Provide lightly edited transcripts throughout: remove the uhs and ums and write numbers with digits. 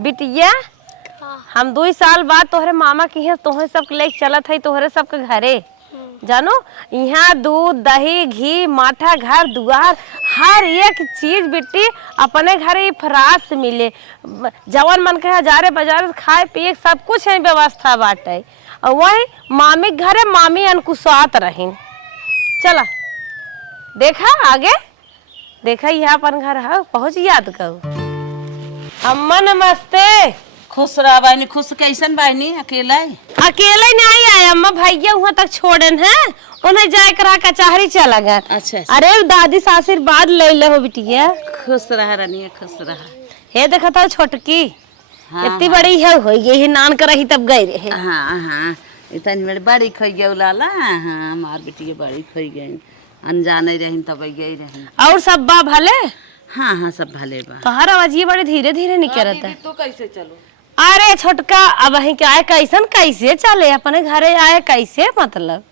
बिटिया हम 2 साल बाद तोहरे मामा की है तोहरे सबके लेके चलत है तोहरे सबके घरे जानो यहाँ दूध दही घी माठा घर दुआर हर एक चीज बिट्टी अपने घरे फ्रास से मिले। जवन मन के हजारे बाजार खाए पिए सब कुछ है व्यवस्था बाटे और वही मामी घरे मामी अनुकुसात रहीन। चला देखा आगे देखा यहाँ अपन घर है पहुँच याद करो। अम्मा नमस्ते। खुश रहा बहनी। खुश कैसन बहनी? अकेला अकेले नहीं आए अम्मा भैया वहाँ तक छोड़न है उन्हें जाए करा कचहरी चला गया। अच्छा। अरे दादी से आशीर्वाद ले ले हो बिटिया। खुश रहा रानी खुश रहा। हे देखा था छोटकी हाँ, इतनी बड़ी है हो गई नान कर रही तब गई रहे। हाँ हाँ इतनी मेरी बड़ी खोई गई लाला। हाँ हमार बेटी के बड़ी खोई गई अनजाने रही तब गई रही। और सब बा भले? हाँ हाँ सब भले बा। तो हर आवाज ये बड़े धीरे धीरे निकलता है। तो कैसे चलो? अरे छोटका अब वही क्या है कैसन कैसे चले अपने घरे आए कैसे मतलब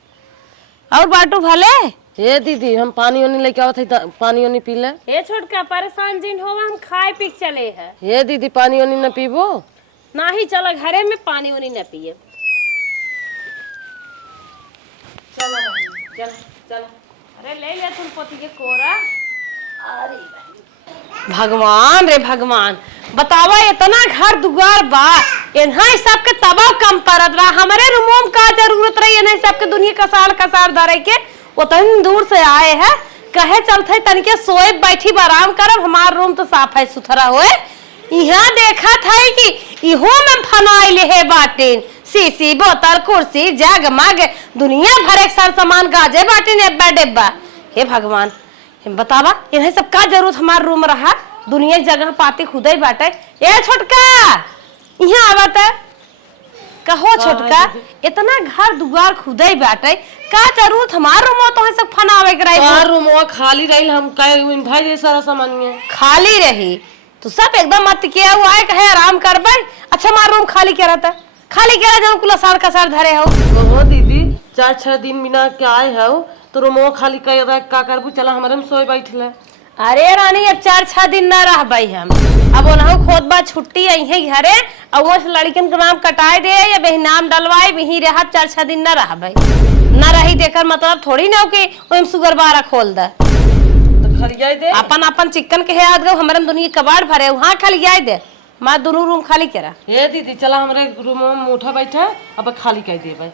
और बाटू भले? हे दीदी हम पानी वानी लेके आवत है पानी वानी पी ले। हे छोटका परेशान जिन हो हम खाए पी चले है। हे दीदी पानी वानी न पीबो? ना ही चलो घरे में पानी वानी न पिए। चलो चलो चलो। अरे ले ले तुम पोती के कोरा। अरे भगवान रे भगवान बतावा इतना घर दुआर बा इन्हां सबके तबाव कम परत रहा हमारे रूमों में का जरूरत रही इन्हां सबके दुनिया कसार धरे के उतनी दूर से आए हैं कहे चलते तनिके सोए बैठी आराम करब। हमार रूम तो साफ है सुथरा होए। यहाँ देखा था कि इहो में फनाइल है बाटिन सीसी बोतल कुर्सी जग मग दुनिया भर एक सार सामान गाजे बाटिन एब्बा डिब्बा। हे भगवान बतावा इन्हें सब का जरूरत हमार रूम रहा दुनिया जगह पाती खुदे बाटे। ए छोटका यहाँ आवत है कहो छोटका इतना घर दुआर खुदे बाटे का जरूरत हमार रूम तो है सब फनावे के रही। हमार रूम खाली रही हम कहे भाई दे सारा सामान में खाली रही तो सब एकदम मत किया हुआ है कहे आराम कर भाई। अच्छा हमार रूम खाली क्या रहता खाली क्या रहा जब कुल सार का सार धरे हो। हो दीदी 4-6 दिन बिना क्या आए हो तो रूम खाली कर का करबू चला हमारे में सोए बैठले। अरे रानी अब 4-6 दिन न रह भाई हम अब ओनहु खोद बा छुट्टी आई है घरे और वो लड़कन के नाम कटाए दे या बही नाम डलवाए वही रहा 4-6 दिन न रह भाई न रही देकर मतलब थोड़ी ना कि ओम सुगर बारा खोल दे तो खलियाई दे अपन अपन चिकन के याद गो हमारे दुनिया कबाड़ भरे वहां खलियाई दे मां दोनों रूम खाली करा। हे दीदी चला हमारे रूम में उठा बैठा अब खाली कर दे भाई।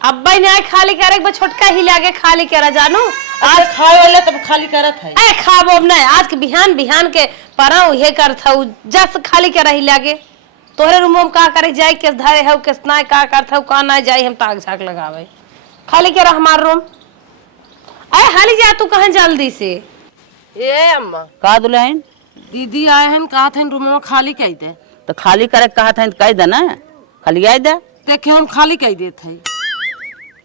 अब भाई ना खाली करे एक छोटका ही लागे खाली करा जानू आज खाए वाले तब खाली करत है। ए खाबो अब नहीं आज के बिहान के पराऊ ये करत हूं जस खाली करा ही लागे तोहरे रूम में का करे जाए के धरे हो किस ना का करत हूं का ना जाए हम ताक झाक लगावे खाली करा हमार रूम। अरे हाली जा तू कहां जल्दी से। ए अम्मा का दुल्हन दीदी आए हैं कहा थे रूम में खाली कर दे तो खाली करे कहा था कह दे ना खाली आई दे देखे हम खाली कर देते।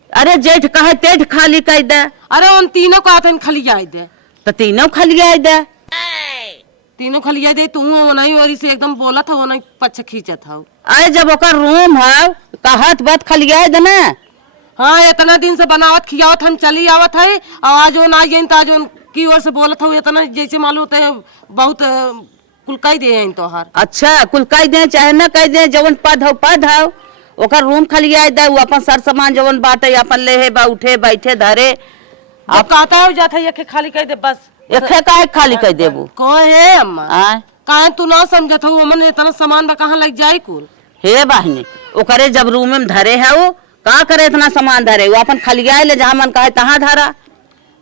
अरे जेठ कहे तेठ खाली कह दे। अरे उन तीनों कहा था खाली आई दे तो तीनों खाली आई दे। तीनों खाली आई दे तू नहीं और से एकदम बोला था वो नहीं पछ खींचा था। अरे जब ओकर रूम है कहत बात खाली आई दे ना। हाँ इतना दिन से बनावत खियावत हम चली आवत है आज वो ना गई तो आज की ओर से बोलत हो इतना जैसे मालूम होता है बहुत कुलकाई दे हैं तोहार। अच्छा कुलकाई दे चाहे न कह दे जवन पद हो ओकर रूम खाली आई दे वो अपन सर सामान जवन बाटे अपन ले है बा उठे बैठे धरे अब कहता है जाता है खाली कर दे बस एखे काहे खाली कर देबू कहे है अम्मा आय काहे तू ना समझत हो मन इतना सामान बा कहां लग जाए कुल। हे बहनी ओकरे जब रूम में धरे है वो का करे इतना सामान धरे वो अपन खाली आई ले जहां मन कहे तहां धरा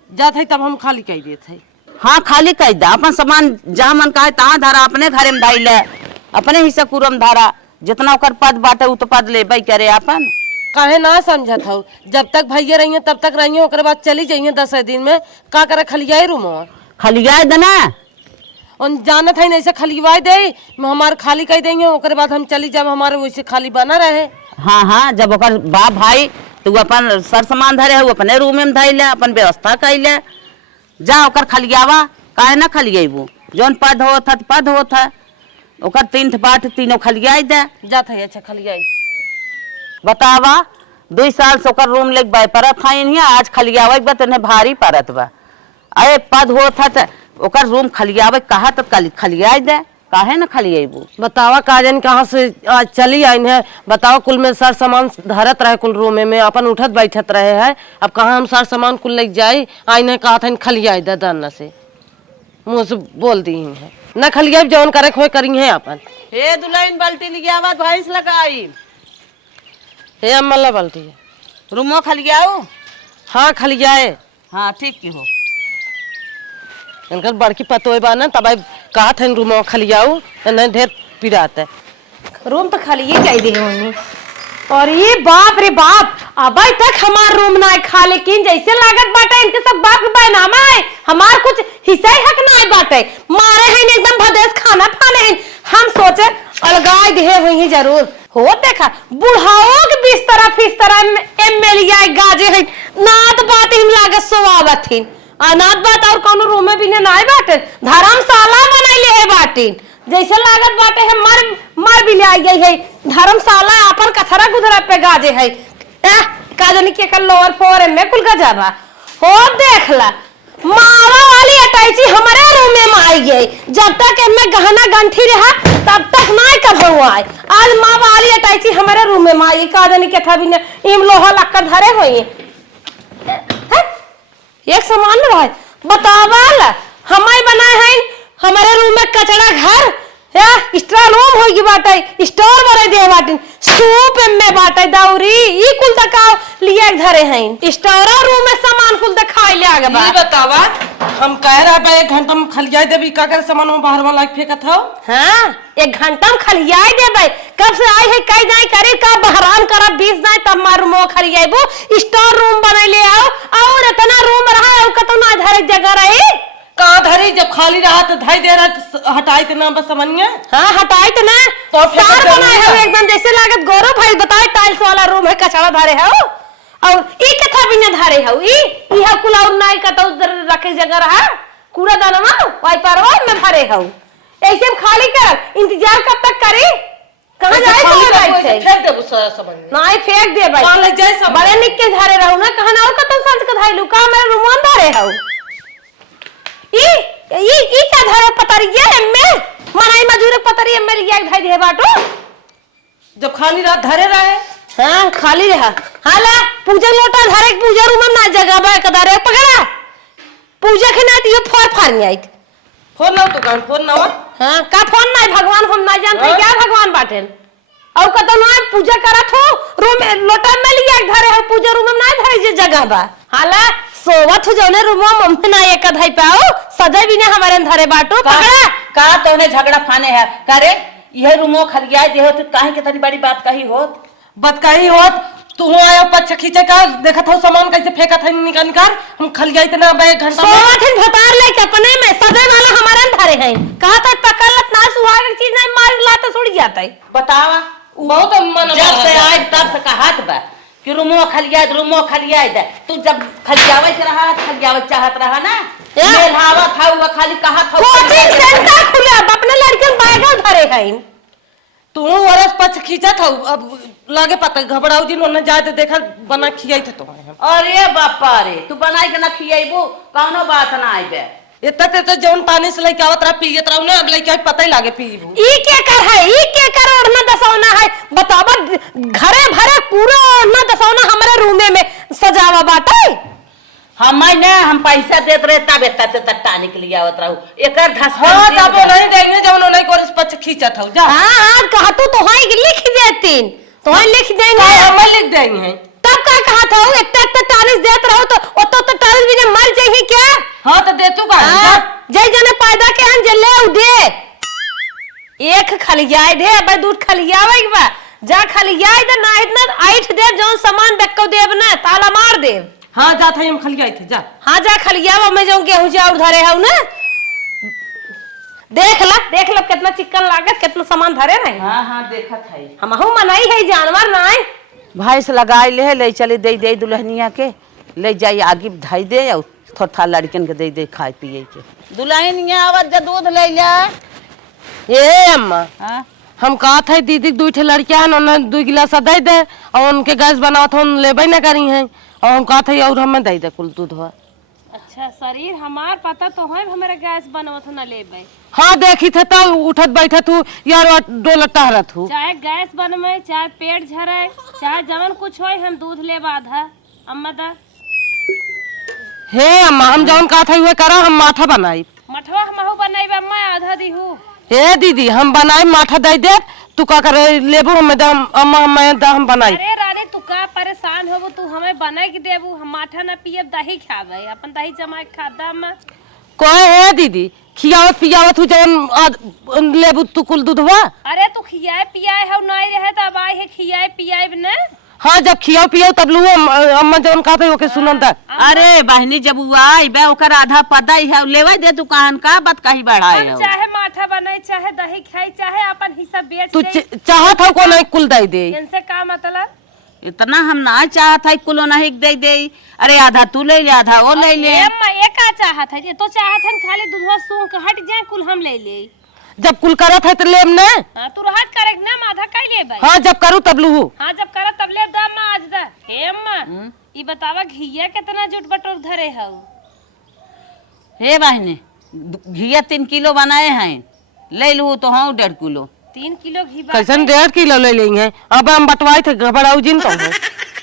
जात है तब हम खाली कर देते है। हाँ खाली कह दे अपन सामान जहाँ मन कहे तहाँ धरा अपने घरे में धाई ले अपने हिस्सा कुरम धारा जितना ओकर पद बाटे उ तो पद ले बई करे अपन काहे ना समझत हो जब तक भैया रही तब तक रही ओकर बाद चली जाइए 10 दिन में का करे खलियाई रूम खलियाई देना उन जानत है ऐसे खलिवाई दे हमारे खाली कर देंगे ओकर बाद हम चली जब हमारे वैसे खाली बना रहे। हाँ हाँ जब ओकर बाप भाई तो अपन सर सामान धरे है अपने रूम में धाई ले अपन व्यवस्था कर ले जा ओकर खलियावा काहे ना खलियाबू जौन पद होत है पद होत है ओकर 3 बाट तीनों खलियाई दे जात है। अच्छा खलियाई बतावा 2 साल से ओकर रूम लेके बाय परत है आज खलियावे बा तने भारी परत बा। अरे पद होत है ओकर रूम खलियावे कहा तो खलियाई दे काहे ना खाली अबू। बतावा काजन कहाँ से आज चली आई है, बताओ कुल में सार सामान धरत रहे कुल रूम में अपन उठत बैठत रहे है, अब कहाँ हम सार सामान कुल लेके जाई। आई ने कहा था खलिया दादा से मुँह से बोल दी है न खलिया जौन करे खोए करी है अपन। हे दुल्हन बाल्टी लिखे आवाज भैंस लगाई। हे अम्मला बाल्टी है रूमो खलियाऊ। हाँ खलियाए। हाँ ठीक की हो इनकर बड़की पतोय बा ना तब कहा था इन रूमो खलियाऊ न ढेर पिरात है। रूम तो खाली ये चाहिए होनी। और ये बाप रे बाप अब तक हमार रूम ना खा, लेकिन जैसे लागत बाटे इनके सब बाप के बैनामा है, हमार कुछ हिस्सा ही हक ना बाटे। मारे हैं एकदम भदेश खाना खाने हैं। हम सोचे अलगाय दे हुई जरूर हो, देखा बुढ़ाओ के बिस्तरा एमएलए गाजे हैं नात बात हिम लागत सोवावत हिन अनाथ बात और कोनो रूम में भी ना बाटे, धर्मशाला बनैले है बाटिन जैसे लागत बाटे है मर भी ले आई गई है धर्मशाला अपन कथरा गुदरा पे गाजे है। काजनी के कल लोअर फोर में कुल गजाबा हो देखला मावा वाली अटैची हमारे रूम में आई गई। जब तक मैं गहना गंठी रहा तब तक नहीं कभू आए। आज माँ वाली अटैची हमारे रूम में आई। काजनी के था भी ने इम लोहा लक्कर धरे हुई एक सामान में रहे बतावाल हमारे बनाए हैं हमारे रूम में कचरा घर या स्टोर रूम होगी बाटे, स्टोर बने दे बाटे, सूप में बाटे दौरी ई कुल तक लिए धरे हैं। स्टोर रूम में सामान कुल दिखाई ले आगे बा। बतावा हम कह रहा बा 1 घंटा में खलिया देबी का कर सामान में बाहर वाला फेंकत हो। हां 1 घंटा में खलिया देबे कब से आई है कई जाए करे का बहरान करब 20 जाए तब मार रूम खलियाबो स्टोर रूम बने ले आओ और इतना रूम रहा है कतो ना धरे जगह रही कहाँ धरी जब खाली रहा तो धाई दे रहा तो हटाई तो ना बस समझिए। हाँ हटाई तो ना तो सार बनाए है एकदम जैसे लागत गौरव भाई बताए टाइल्स वाला रूम है कचरा धरे है और ई कथा भी ना धरे है ई है कुला और नाई का तो उधर रखे जगह रहा कूड़ा दाना ना वाई परवा में भरे है ऐसे हम खाली कर इंतजार कब तक करे कहां जाए तो फेंक दे सारा सामान नहीं फेंक दे भाई कहां ले जाए सब बड़े निक के धरे रहू ना कहां और कतो सांझ के धाइलू का मेरे रूम में धरे है ई क्या धरे पतरिया में मनाई मजूर पतरिया में लिया धाई दे बाटो जब खाली रहा धरे रहे। हां खाली रहा हाला पूजा लोटा धरे पूजा रूम में ना जगह बा कदारे पकड़ा पूजा के ना दियो फोर नहीं आई फोन ना दुकान फोन ना हां का फोन नहीं भगवान हम ना जानते क्या भगवान बाटेन और कतो ना पूजा करत हो रूम लोटा में लिया धरे हो पूजा रूम में ना धरे जे जगह बा हाला सोवत हो जौने रूम में मम्मी ना एक धाई पाओ सजा भी ने हमारे धरे बाटो पकड़ा का तोने झगड़ा फाने है करे यह रूमो खलिया दे हो तो काहे के तनी बड़ी बात कही होत बतकही होत तू आया पछ खींचे का देखत हो सामान कैसे फेंकत है निकाल हम खलिया इतना 1 घंटा सोवत हिन भतार ले के अपने में सजा वाला हमारे धरे हैं कहा तक पकड़त ना सुहाग चीज नहीं मार लाता छुड़ जाता है बतावा बहुत मन जब से आए तब से कहत बा कि रूमो खलिया दे तू जब खलियावत रहा खलियावत चाहत रहा ना मेलहावा था वो खाली कहा था कोचिंग सेंटर खुला अपने लड़के बैगल धरे हैं तू वरस पछ खींचा था अब लागे पता घबराऊ दिन न जाए तो देखा बना खियाई थे तो अरे बापा रे तू बनाई के ना खियाइबो कौनो बात ना आइबे इतना तो जौन पानी से लेके आवत रहा पियत रहू ना अब लेके पता ही लागे पीबू ई के कर है ई के कर ओढ़ना दसौना है बतावा घरे भरे पूरा ओढ़ना दसौना हमारे रूमे में सजावा बाटे हम पैसा देत रहे तब एता टानी के लिए आवत रहू एकर धस हां तब नहीं देंगे जब नहीं कोरस पछ खींचत हो जा हां आज कहा तो हां लिख देतीन तो लिख देंगे हम लिख देंगे तब का कहा था एक टालिस देत रहो तो तो टालिस भी मर जाएगी क्या। हां तो दे तू का जय जने पैदा के हन जले उ दे एक खलियाई दे भाई दूध खलियावे बा जा खलियाई दे ना इतना आइठ दे जोन सामान बेको देब ना ताला मार दे। हां जा था हम खलियाई थे जा हां जा खलियावा मैं जाऊं गेहूं जा उधारे हूं ना देख ला कितना चिकन लागत कितना सामान धरे रहे। हां देखत है हमहु मनाई है जानवर ना है भैंस लगाई ले चले दे दुल्हनिया के ले जाई आगे धाई दे और थोड़ा लड़कन के दे खाए पिए के दुल्हनिया आवत जा दूध ले जा ए अम्मा हां हम कहा था दीदी 2 ठे लड़कियां हैं उन्हें 2 गिलास दे दे और उनके गैस बनावत हम लेबे ना करी हैं और हम कहा था और हमें दे दे कुल दूध हो अच्छा शरीर हमार पता तो है हमारे गैस बनवत न लेबे। हाँ देखी थे तब उठत बैठत हूँ यार डोलत टहरत हूँ। चाहे गैस बनवे चाहे पेट झरे चाहे जवन कुछ हो हम दूध लेब आधा। अम्मा दा हे अम्मा हम जौन कहा था वह करा, हम माठा बनाई। मठवा हमहू बनाई अम्मा आधा दीहू। हे दीदी हम बनाई माठा दे दे, तू का करे लेबू हमें दम अम्मा हमें दा हम बनाई। अरे रानी तू का परेशान होबू, तू हमें बनाई के देबू, हम माठा ना पियब दही खाबे, अपन दही जमा के खाता अम्मा। कोई है दीदी खियावत पियावत हूँ जौन लेबू तू कुल दूधवा। अरे तू खियाए पियाए हो नहीं रहे तो अब आए है खियाए पियाए न। हाँ जब खियाओ पियाओ तब लू अम्मा जौन कहा था ओके सुनन था। अरे बहनी जब वो आई बे ओकर आधा पता ही है, लेवे दे तू कहन का बात कहीं बढ़ाए हो। चाहे माठा बनाई चाहे दही खाई चाहे अपन हिस्सा बेच तू दे, चाहत हो को नहीं कुल दे दे। इनसे का मतलब? इतना हम ना चाहत है कुलो नहीं दे दे। अरे आधा तू ले ले आधा वो ले ले। अम्मा ये का चाहत है? ये तो चाहत है खाली दूधवा सूंघ के हट जाए कुल हम ले ले। जब कुल करत है तो लेब न। हां तू रहत करे ना आधा काई लेबे। हाँ जब करूँ तब लू। हां जब कर तब ले दा अम्मा आज दा। हे अम्मा ई बतावा घिया कितना जुट बटोर धरे हौ? हे बहनी घिया 3 किलो बनाए हैं, ले लू तो हाँ 1.5 किलो। 3 किलो घी कैसन 1.5 किलो ले लेंगे हैं? अब हम बटवाए थे घबराऊ जिन तो है।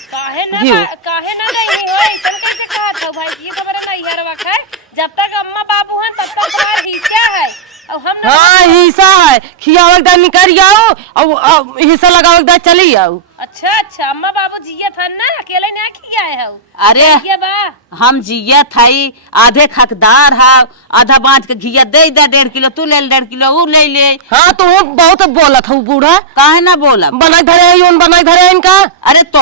काहे ना नहीं हो ऐसा कैसे कहा था भाई? ये खबर नहीं है रवा खाए जब तक अम्मा बाबू हैं तब तक तुम्हारा हिस्सा है और हम ना। हाँ हिस्सा है, खियावक दा निकल आओ और हिस्सा लगावक दा चली आओ। अच्छा अच्छा अम्मा बाबू जिया था ना अकेले ना खियाए हो? अरे ये बा हम जिया थाई आधे हकदार है, आधा बांट के घिया दे दे 1.5 किलो तू ले 1.5 किलो वो ले ले। हाँ तो बहुत बोला था बूढ़ा। काहे ना बोला बनाई धरे है बनाई धरे है इनका। अरे तो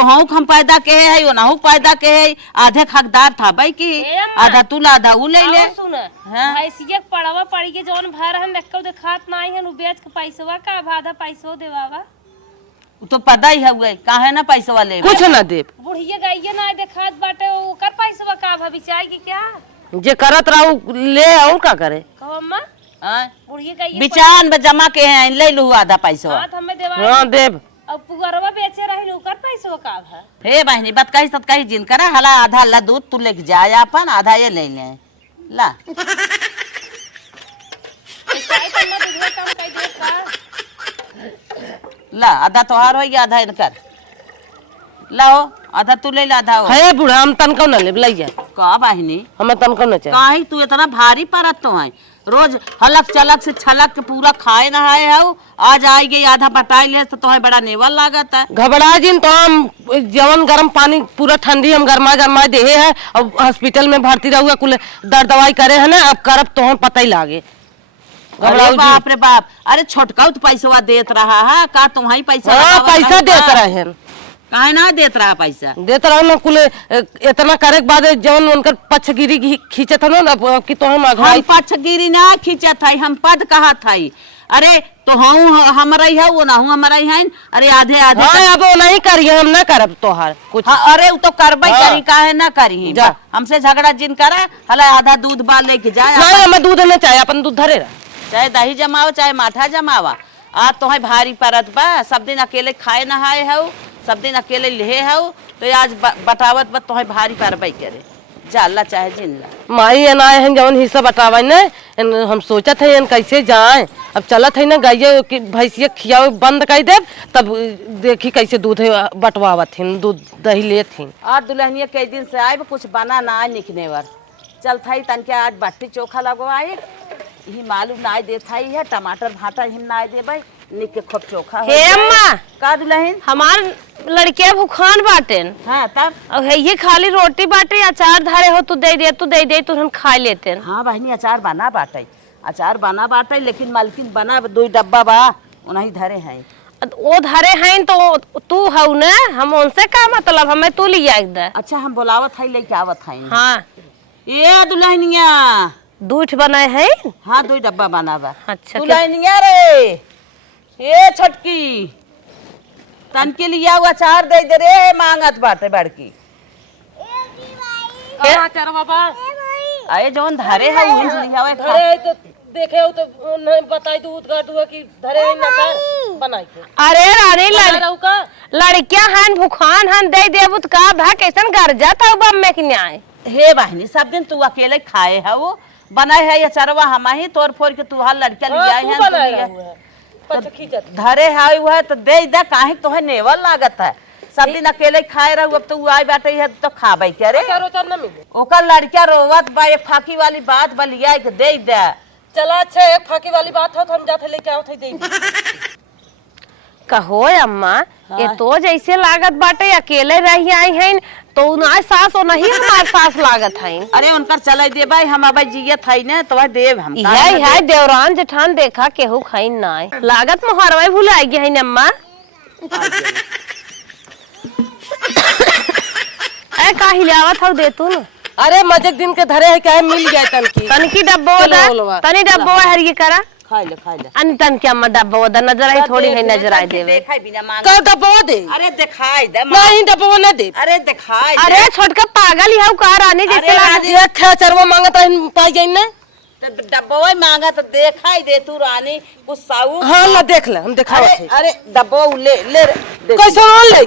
हम पैदा के है यो ना पैदा के है, आधे हकदार था भाई की आधा तू ला आधा वो ले ले। सुन भैंसिया पड़वा पड़ी के जौन भर हम नक्कल देखात नहीं है नु बेच के पैसवा का आधा पैसो देवावा। तो पता ही है काहे ना पैसा ले कुछ ना दे। बुढ़िया गईया ना देखात बाटे ओकर पैसवा का भविचाई की क्या जे करत रहू ले और का करे। कहो अम्मा बुढ़िया गईया बिचान में जमा के हैं ले लू आधा पैसा। हां हमें देवा। हां देव अब पुगरवा बेचे रही ओकर पैसवा का है। हे बहनी बात कही सत कही जिन करा हला आधा ला दूध तू लेके जाए अपन आधा ये ले ले ला। पैसा करना दूध कम कई दे का ला आधा तोहार हो या आधा इनकर लाओ आधा तू ले ला आधा हो। है बूढ़ा हम तनको न ले लइया का बहनी हमें तनको न चाहिए। काहे तू इतना भारी परत तो है, रोज हलक चलक से छलक के पूरा खाए नहाए हो, आज आई गई आधा बटाई ले तो तुम्हें बड़ा नेवल लागत है। घबरा जिन तो हम जवन गरम पानी पूरा ठंडी हम गरमा गरमा दे है और हॉस्पिटल में भर्ती रहुआ कुल दर्द दवाई करे है ना, अब करब तो हम पता ही लागे। अरे बाप रे बाप, अरे छोटका तो पैसा देत रहा है का तुम्हारी पैसा? हाँ पैसा देत रहे काहे ना देत रहा पैसा? देत रहो ना कुल इतना करे के बाद जवन उनकर पछगिरी खींचत है ना कि तो हम हम पछगिरी ना खींचत है, हम पद कहा था। अरे तो हूँ हमारा ही है वो ना हूँ हमारा ही है। अरे आधे आधे हाँ अब वो नहीं करिए हम ना करब तोहार कुछ। हाँ, अरे वो तो करबई करी काहे ना करी हमसे झगड़ा जिन करा हला आधा दूध बाल लेके जाए। नहीं हमें दूध नहीं चाहिए, अपन दूध धरे रहा चाहे दही जमाओ चाहे माठा जमावा। आज तो है भारी परत बा, सब दिन अकेले खाए नहाए हो, सब दिन अकेले ले हो, तो आज बतावत बत तो है भारी परबई करे जाला चाहे जिनला। माई अनाए हैं जवन हिस्सा बटावा ने हम सोचत है कैसे जाए। अब चलत है ना गाइए कि भैंसिया खियावे बंद कर दे तब देखी कैसे दूध बटवावत हिन दूध दही लेत हिन। और दुल्हनिया कई दिन से आए कुछ बना ना निकने वर चल थाई तन के आज बट्टी चोखा लगवाए ही मालूम ना दे थाई है टमाटर भाटा हिम ना दे भाई निक के खूब चोखा हे अम्मा का दुल्हन हमार लड़किया भूखान बाटेन। हाँ तब और है ये खाली रोटी बाटे अचार धरे हो तू दे तो हम खा लेते। हाँ बहनी अचार बना बाटे लेकिन मालकिन बना 2 डब्बा बा उन्हीं धरे हैं। वो धरे हैं तो तू हऊ ना, हम उनसे का मतलब हमें तू लिया एकदम। अच्छा हम बोलावत है लेके आवत है। हाँ ये दुल्हनिया दूध बनाए हैं। हाँ 2 डब्बा बना बा। अच्छा दुल्हनिया रे ये छोटकी तन के लिए अचार दे दे रे मांगत बाटे बड़की। अरे जोन धरे है उन लियावे धरे तो देखे हो तो नहीं बताई दूध का दुआ कि धरे ना कर बनाई के। अरे रानी लड़किया हन भूखान हन दे देबुत का भा कैसन घर जाता बम में कि न्याय। हे बहनी सब दिन तू अकेले खाए है वो बनाए है ये चरवा हम ही तोड़ फोड़ के तू हाल लड़का ले आए हैं धरे है वो है तो दे दे काहे तो है नेवल लागत है सब दिन अकेले खाए रहू अब तो आई बाटे है तो खाबे करे ओकर लड़का रोवत बा एक फाकी वाली बात बलिया के दे दे। चला अच्छा एक फाकी वाली बात हो तो हम जाते लेके आओ थे दे कहो अम्मा ये तो जैसे लागत बाटे अकेले रही आई हैं तो ना सास और नहीं हमार सास लागत है। अरे उनकर चले दे भाई हम अब जियत है ना तो देव हम है देवरान जेठान देखा केहू खाई ना लागत मोहरवा भुला गई है अम्मा। ए का हिलावत हो दे तू ना। अरे मजे दिन के धरे है क्या मिल गया तनकी डब्बो दा तनी डब्बो हर ये करा खा ले अन तन के अम्मा डब्बो दा नजर आई थोड़ी है नजर आई देवे देखाई बिना मांग कर डब्बो दे। अरे दिखाई दे नहीं डब्बो न दे। अरे दिखाई अरे छोटका पागल ही हूं का रानी जैसे ये खेचरवा मांगता है पाई जाइन ना डब्बो मांगा तो दिखाई दे तू रानी कुछ साऊ। हां ला देख ले हम दिखावत है। अरे डब्बो ले ले कैसे ऑन ले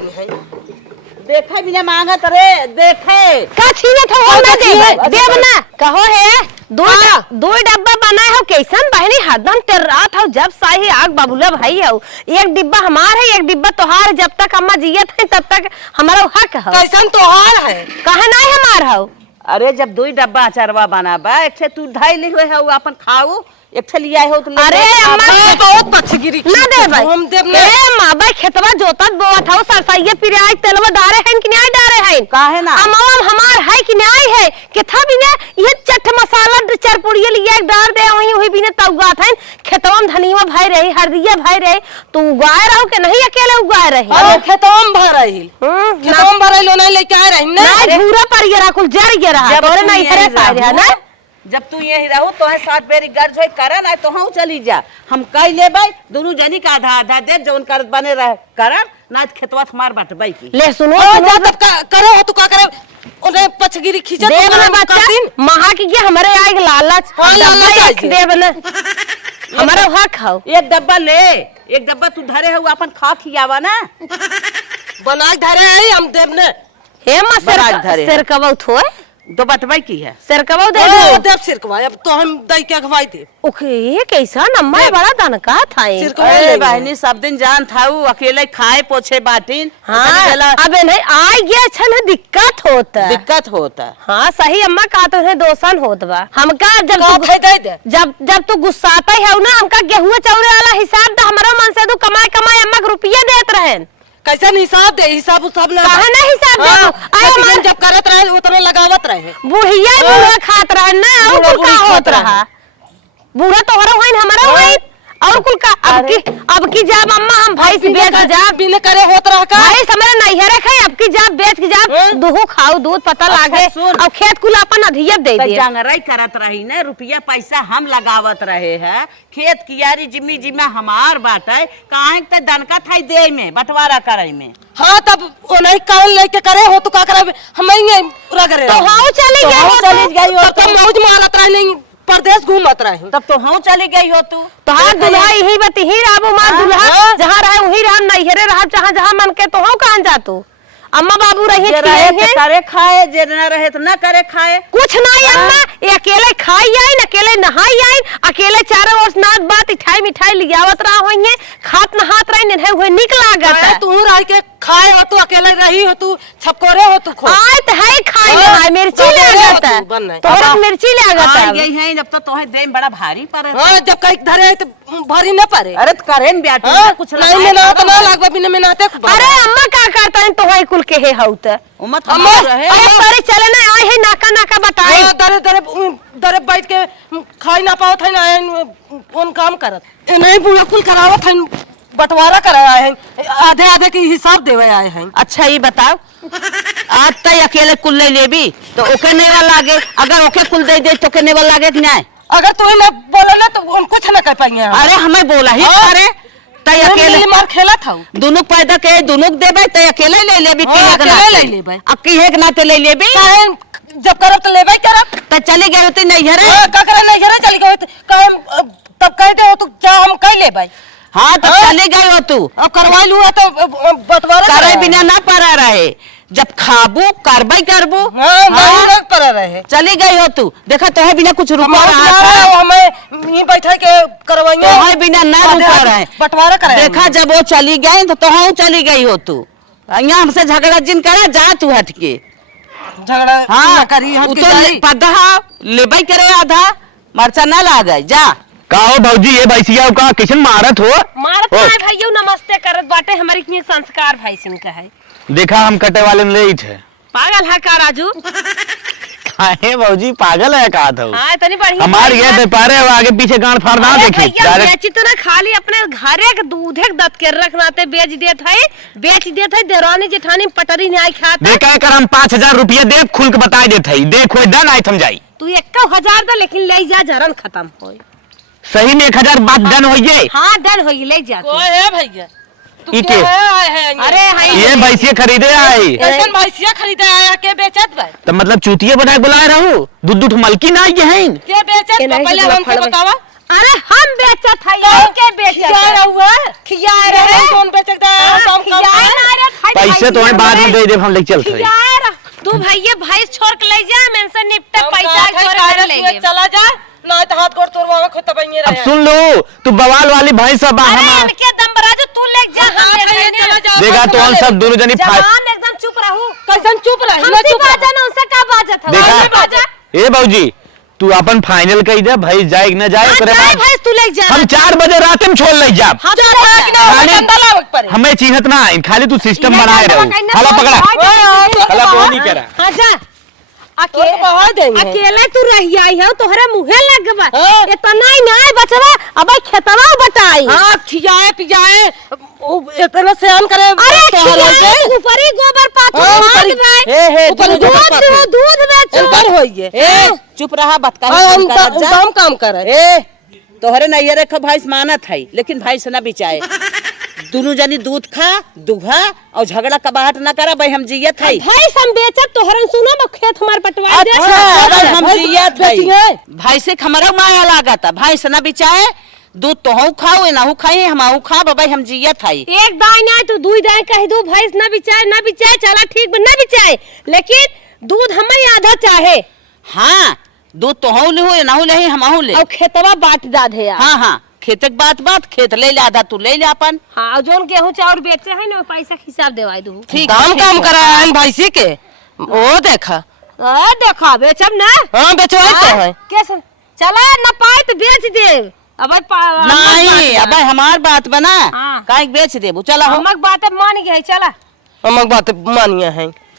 देखा बिना मांगा रे देखे का छीने था और ना दे देव ना कहो है दो डब्बा बनाए हो कैसन बहनी हरदम तेर रात हो जब साही आग बाबूला भाई हो एक डिब्बा हमार है एक डिब्बा तोहार जब तक अम्मा जियत है तब तक हमारा हक है। कैसन तोहार है कहा नहीं हमार हो। अरे जब दो डब्बा अचारवा बनाबा एक से तू ढाई ले हुए है अपन खाओ एक से लिया हो तो अरे अम्मा बहुत पछगिरी ना दे भाई हम देव ने ए मां भाई खेतवा जोतत बोत हो सरसैया पिराई तेलवा डारे हैं कि नहीं डारे हैं काहे ना अम्मा हमार है कि नहीं है कि था बिना ये चट मसाला चरपुड़िया लिया एक डार दे वही वही बिना तउगा था खेतवा में धनिया भाई रही हरदिया भाई रही तू उगाए रहो कि नहीं अकेले उगाए रही। अरे खेतवा में भर रही खेतवा में भर रही लोना लेके आए रही ना पूरा पर ये रहा कुल जर ये रहा तोरे नहीं करे पाए ना जब तू यही रहू तो है साथ बेरी गर्ज होई करा ना तो हम चली जा हम कह ले भाई दोनों जनी का आधा आधा दे जोन कर बने रहे करा ना खेतवा हमार बाटबाई की ले सुनो तब करे हो तू का करे ओने पछगिरी खींचा देव ना बच्चा महा की ये हमारे आए लालच लालच देव ना हमारा हक हो एक डब्बा ले एक डब्बा तू धरे हो अपन खा खियावा ना बना धरे है हम देव ने हे मां सिर कबौ थोए तो बटवाई की है सिर कबौ दे ओ देव सिर कवाई अब तो हम दई के खवाई दे ओके ये कैसा नम्मा बड़ा दनका था अरे बहनी सब दिन जान था वो अकेले खाए पोछे बाटिन। हाँ अबे नहीं आ गया अच्छा ना दिक्कत होता हाँ सही अम्मा का तो है दोसन होत बा हमका जब तू गुस्साता है ना हमका गेहूं चौरे वाला हिसाब दा हमारा मन से तू कमाए कमाए अम्मा को रुपया देत रहन कैसा हिसाब दे हिसाब सब ना कहा ना हिसाब दे आई मन जब करत रहे उतना लगावत रहे बुढ़िया बुढ़ा खात रहे ना और का होत रहा बूढ़ा तोहरा होइन हमारा होइन और कुल का अब की जाब अम्मा हम भाई से बेच जा बिना करे होत रहा का भाई समरे नहीं है रखे अब की जाब बेच के जाब दूध खाओ दूध पता लागे और खेत कुल अपन अधियत दे दे जंगराई करत रही ना रुपया पैसा हम लगावत रहे है खेत कियारी जिम्मी जिम्मा हमार बाटे काहे त दनका थाई दे में बंटवारा करे में। हां तब ओ नहीं काल लेके करे हो तो का करे हम ही पूरा करे तो हां चली गई हो तो मौज मारत रहे नहीं परदेश घूमत रहे तब तो हम चली गई हो तू तो हाँ दुल्हा यही बती ही राबो मार दुल्हा जहाँ रहे वही रहा नहीं हेरे रहा जहाँ जहाँ मन के तो हम कहाँ जा तू अम्मा बाबू रहे करे खाए जे न रहे तो न करे खाए कुछ नहीं अम्मा ये अकेले खाई आई अकेले नहाई आई अकेले चारों ओर नाच बात मिठाई मिठाई लियावत रहा होइए खात नहात रही नहीं हुए निक लागत है तू रह के खाए हो तू अकेले रही हो तू छपकोरे हो तू आय तो है खाई ले मिर्ची लागत है तोहरा मिर्ची लागत है यही है जब तो तोहे दे बड़ा भारी पड़े हां जब कई धरे तो भारी न पड़े अरे तो करे न ब्याटी कुछ नहीं मेहनत ना लागबा बिना मेहनत अरे अम्मा का करता है तोहे कुल के है हउत उमत अम्मा रहे अरे सारे चले ना आए है नाका नाका बताए दरे दरे दरे बैठ के खाई ना पावत है ना कौन काम करत नहीं पूरा कुल करावत है बंटवारा कराया है आधे आधे के हिसाब देवे आए हैं। अच्छा ये बताओ आज तय अकेले कुल ले लेबी तो ओके नेवा लागे अगर ओके कुल दे दे तो के नेवा लागे कि नहीं अगर तू न बोले ना तो हम कुछ न कर पाएंगे। अरे हमें बोला ही अरे तय अकेले मार खेला था दोनों पैदा के दोनों देबे तय अकेले ले लेबी ले लेबे अब की है ना तो ले लेबी जब करब तो लेबे करब तो चली गई होती नहीं हरे का करे नहीं हरे चली गई तब कहते हो तू क्या हम कह लेबे हाँ तब चली गई हो तू अब करवा लूँ तो बंटवारा करे बिना ना पड़ा रहे जब खाबू करबई करबू। हाँ, वही लोग कर रहे। चली गई हो तू, देखा तो बिना कुछ रुपया हमें यहीं बैठा के करवाइए, तो बिना ना रुपया रहे बंटवारा करे। देखा जब वो चली गई तो तोहू चली गई हो तू। यहाँ हमसे झगड़ा जिन करा जा तू हट के झगड़ा हाँ करी हम की जाई। पदहा लेबई करे आधा मरचा ना ला गई जा। का हो भौजी ये भैंसिया का किशन मारत हो? मारत है भैया, नमस्ते करत बाटे, हमारी के संस्कार भाई सिंह का है। देखा हम कटे वाले में लेट है। पागल है का राजू? काहे भौजी पागल है का था? हाँ इतनी बढ़िया हमारे ये व्यापार है, आगे पीछे गांड फाड़ ना देखी। बेची तो ना खाली अपने घरे के दूधे के दत के रखनाते बेच देत है देरानी जेठानी पटरी नहीं आई खात। देखा कर हम 5000 रुपया दे खुल के बता देते ही देखो डन आई थम जाई। तू 1000 दे लेकिन ले जा जरन खत्म होई। सही में 1000 बात डन होइए। हाँ डन होई ले जा। कोई है भैया? तू इके। क्या है? अरे हाय ये भैंसिया खरीदे आई कैसन भैंसिया खरीदा आया के बेचत भाई? तो मतलब चूतिया बनाए बुलाए रहू दूध मलकी ना ये है के बेचत पहले हमको बतावा। अरे हम बेचत है के बेचत क्या हुआ? खिया रहे कौन बेचत है? काम काम पैसे तो बाद में दे दे हम लेके चलते हैं। यार तू भैया भाई छोड़ के ले जा, मैं से निपटा पैसा छोड़ के ले चला जा ना तो हाथ गोड़ तोड़वा खुद तबइए अब रहे। सुन लो तू बवाल वाली भैंस अब अरे हम इनके दम बराजू तू ले जा। हम चला जा। देखा तो हम सब दोनों जनी फाइट। जवान एकदम चुप रहू। कैसन चुप रही? हम सी बाजा ना उनसे का बाजत है? देखा बाजा ए बाबूजी तू अपन फाइनल कही दे भाई जाए कि न जाए ओकरे बाद भाई तू ले जा। हम 4 बजे रात में छोड़ ले जाब। हम खाली हमें चिन्हत ना है, खाली तू सिस्टम बनाए रहो। हला पकड़ा हला को नहीं करा। हां जा अकेले बहुत देंगे। अकेले तू रही आई है तोहरे मुहे लगबा हाँ। इतना ही ना बचवा अब खेतवा बताई। हां खियाए पिजाए इतना सेवन करे। अरे खियाए ऊपर ही गोबर पाथो मार दे। ऊपर दूध बेचो अंदर होइए। ए चुप रहा बतका हम काम करे। ए तोहरे नहीं रखो भैंस मानत है लेकिन भैंस ना बिचाए। दोनों जनी दूध खा दुहा और झगड़ा कबाहट ना करा भाई हम जियत है। भाई हम बेचत तोहरन सुनो मैं खेत हमार पटवा दे। अच्छा हम जियत है भैंस से हमारा माया लागत है भैंस ना बिचाए दूध तो हूँ खाओ ना हूँ खाए हम खा बाबा हम जियत है। एक दाई ना तू दुई दाई कह दो भैंस ना बिचाए चला ठीक ना बिचाए लेकिन दूध हमें आधा चाहे। हाँ दूध तो हूँ ले ना हूँ ले हम हूँ ले और खेतवा बाट दाद है। हाँ हाँ खेत बात खेत ले ले आधा तू ले ले अपन। हाँ जोन गेहूं चाउर बेचे है ना पैसा के हिसाब देवाई दू। ठीक काम करा हम भैंसी के। ओ देखा देखा बेचब ना। हाँ बेचवाई तो है। कैसे चला न पाए तो बेच दे। अब नहीं अब हमार बात बना हाँ। काहे बेच देबू चला हो। हमक बात मान गई चला। हमक बात मानिए है।